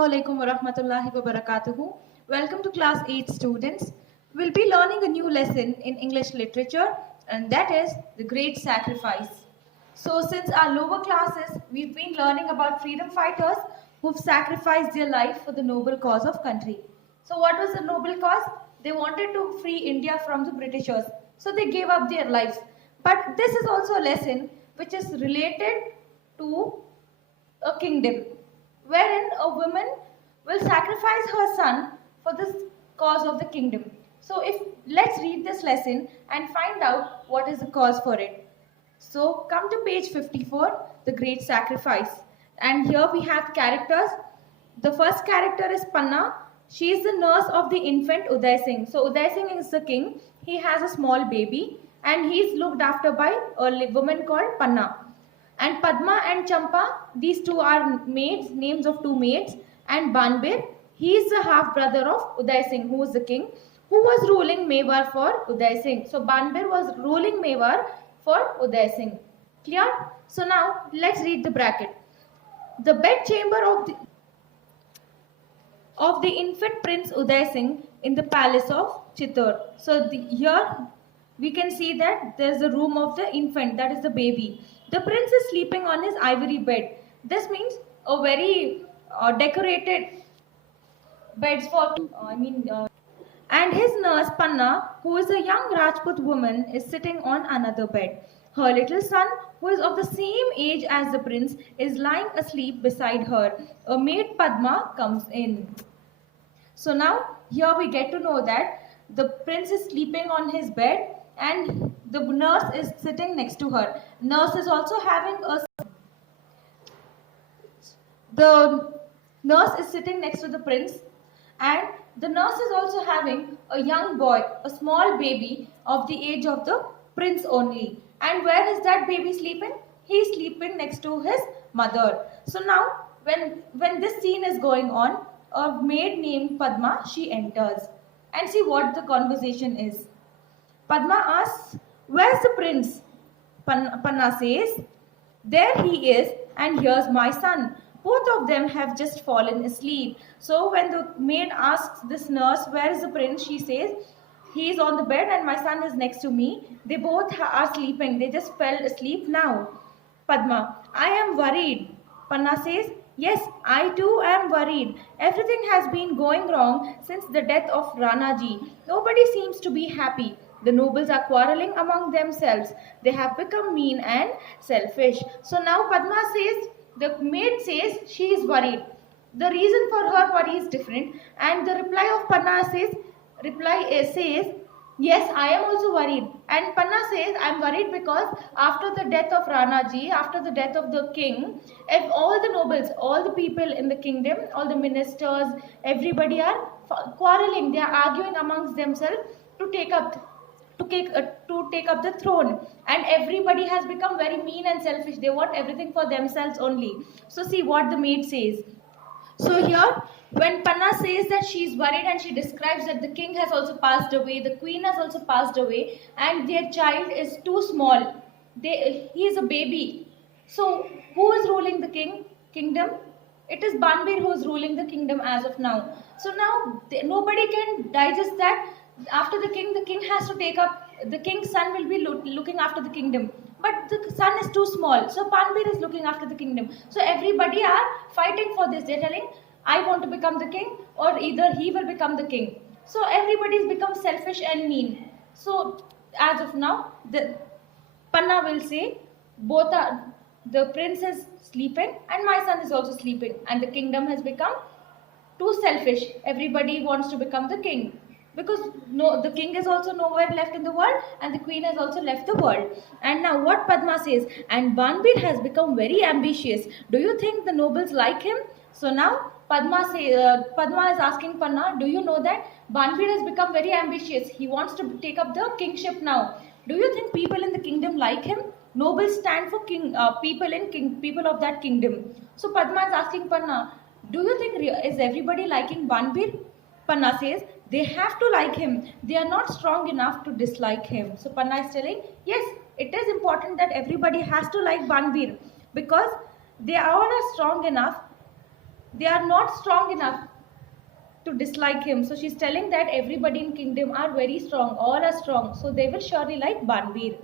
Assalamu alaikum wa rahmatullahi wa barakatuhu. Welcome to class 8 students. We'll be learning a new lesson in English literature, and that is the great sacrifice. So since our lower classes, we've been learning about freedom fighters who've sacrificed their life for the noble cause of country. So what was the noble cause? They wanted to free India from the Britishers. So they gave up their lives. But this is also a lesson which is related to a kingdom, wherein a woman will sacrifice her son for the cause of the kingdom. So let's read this lesson and find out what is the cause for it. So come to page 54, the great sacrifice. And here we have characters. The first character is Panna. She is the nurse of the infant Uday Singh. So Uday Singh is the king. He has a small baby and he is looked after by a woman called Panna. And Padma and Champa, these two are maids, names of two maids. And Banbir, he is the half brother of Uday Singh, who was the king, who was ruling Mewar for Uday Singh. So Banbir was ruling Mewar for Uday Singh. Clear? So now let's read the bracket. The bedchamber of the infant Prince Uday Singh in the palace of Chittor. So here we can see that there is the room of the infant, that is the baby. The prince is sleeping on his ivory bed. This means a very decorated beds for, and his nurse Panna, who is a young Rajput woman, is sitting on another bed. Her little son, who is of the same age as the prince, is lying asleep beside her. A maid Padma comes in. So now here we get to know that the prince is sleeping on his bed and the nurse is sitting next to her. Nurse is also having the nurse is sitting next to the prince, and the nurse is also having a young boy, a small baby of the age of the prince only. And where is that baby sleeping? He is sleeping next to his mother. So now when this scene is going on, a maid named Padma, she enters. And see what the conversation is. Padma asks, "Where's the prince?" Panna says, "There he is, and here's my son. Both of them have just fallen asleep." So when the maid asks this nurse, "Where is the prince?" she says, "He is on the bed and my son is next to me. They both are sleeping. They just fell asleep now." Padma, "I am worried." Panna says, "Yes, I too am worried. Everything has been going wrong since the death of Ranaji. Nobody seems to be happy. The nobles are quarreling among themselves. They have become mean and selfish." So now Padma says, the maid says she is worried. The reason for her worry is different, and the reply of Panna says, "Yes, I am also worried." And Panna says, "I am worried because after the death of Ranaji, after the death of the king, if all the nobles, all the people in the kingdom, all the ministers, everybody are quarreling. They are arguing amongst themselves to take up the throne, and everybody has become very mean and selfish. They want everything for themselves only." So see what the maid says. So here when Panna says that she is worried, and she describes that the king has also passed away, the queen has also passed away, and their child is too small. He is a baby. So who is ruling the kingdom? It is Banbir who is ruling the kingdom as of now. So now nobody can digest that. After the king has to take up, the king's son will be looking after the kingdom. But the son is too small. So Banbir is looking after the kingdom. So everybody are fighting for this. They're telling, "I want to become the king," or either he will become the king. So everybody's become selfish and mean. So as of now, the Panna will say, the prince is sleeping and my son is also sleeping, and the kingdom has become too selfish. Everybody wants to become the king. Because the king is also nowhere left in the world, and the queen has also left the world. And now what Padma says, "And Banbir has become very ambitious. Do you think the nobles like him?" So now Padma is asking Panna, "Do you know that Banbir has become very ambitious? He wants to take up the kingship now. Do you think people in the kingdom like him?" Nobles stand for people of that kingdom. So Padma is asking Panna, "Do you think is everybody liking Banbir?" Panna says, "They have to like him. They are not strong enough to dislike him." So Panna is telling, yes, it is important that everybody has to like Banbir, because they all are strong enough they are not strong enough to dislike him. So she's telling that everybody in kingdom are very strong, all are strong, so they will surely like Banbir.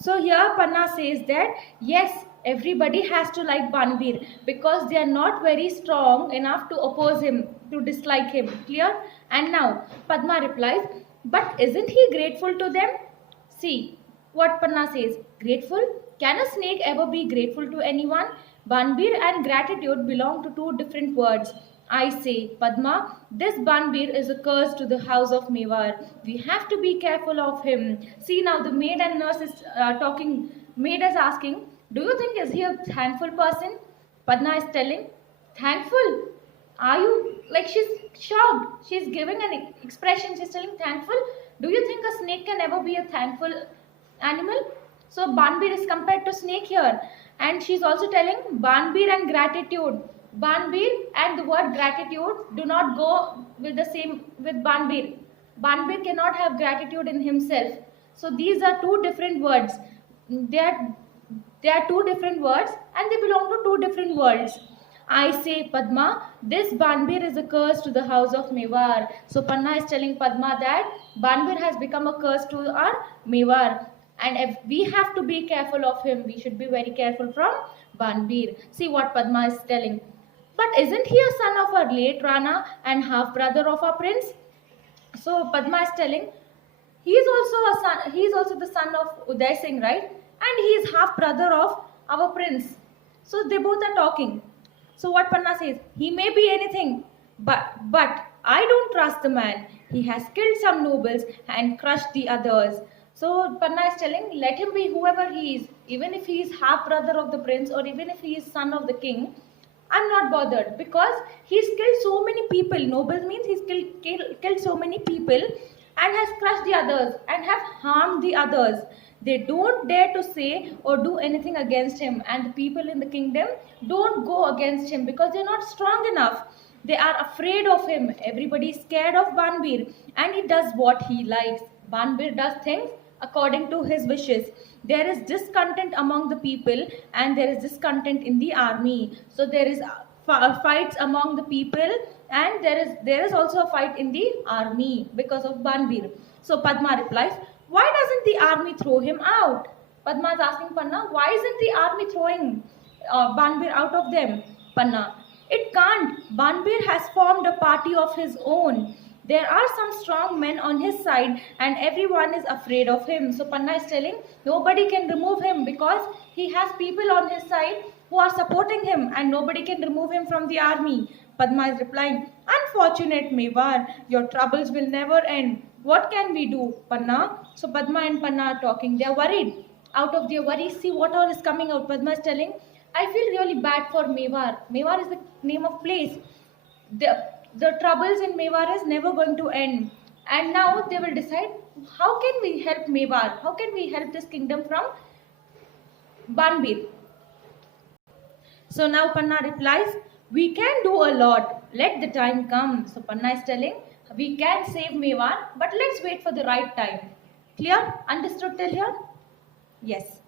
So here Panna says that yes, everybody has to like Banbir because they are not very strong enough to oppose him, to dislike him. Clear? And now Padma replies, but isn't he grateful to them? See what Panna says. Grateful? Can a snake ever be grateful to anyone? Banbir and gratitude belong to two different words. I say, Padma, this Banbir is a curse to the house of Mewar. We have to be careful of him. See now, the maid and nurse is talking. Maid is asking, do you think is he a thankful person? Padma is telling, thankful? Are you, like, she's shocked. She's giving an expression. She's telling, thankful? Do you think a snake can ever be a thankful animal? So Banbir is compared to snake here. And she's also telling Banbir and gratitude. Banbir and the word gratitude do not go with the same with Banbir. Banbir cannot have gratitude in himself. So these are two different words. They are, they are two different words and they belong to two different worlds. I say, Padma, this Banbir is a curse to the house of Mewar. So Panna is telling Padma that Banbir has become a curse to our Mewar. And if we have to be careful of him, we should be very careful from Banbir. See what Padma is telling. But isn't he a son of our late Rana and half brother of our prince? So Padma is telling, he is also a son. He is also the son of Uday Singh, right? And he is half brother of our prince. So they both are talking. So what Panna says, he may be anything, but I don't trust the man. He has killed some nobles and crushed the others. So Panna is telling, let him be whoever he is, even if he is half brother of the prince or even if he is son of the king. I'm not bothered because he's killed so many people. Nobles means he's killed so many people and has crushed the others and have harmed the others. They don't dare to say or do anything against him, and the people in the kingdom don't go against him because they're not strong enough. They are afraid of him. Everybody is scared of Banbir and he does what he likes. Banbir does things according to his wishes. There is discontent among the people and there is discontent in the army. So there is fights among the people and there is also a fight in the army because of Banbir. So Padma replies, why doesn't the army throw him out? Padma is asking Panna, why isn't the army throwing Banbir out of them? Panna, it can't. Banbir has formed a party of his own. There are some strong men on his side and everyone is afraid of him. So Panna is telling nobody can remove him because he has people on his side who are supporting him and nobody can remove him from the army. Padma is replying, unfortunate Mewar, your troubles will never end. What can we do, Panna? So Padma and Panna are talking. They are worried. Out of their worry, see what all is coming out. Padma is telling, I feel really bad for Mewar. Mewar is the name of place. The troubles in Mewar is never going to end. And now they will decide, how can we help Mewar? How can we help this kingdom from Banbir? So now Panna replies, we can do a lot. Let the time come. So Panna is telling, we can save Mewar, but let's wait for the right time. Clear? Understood till here? Yes.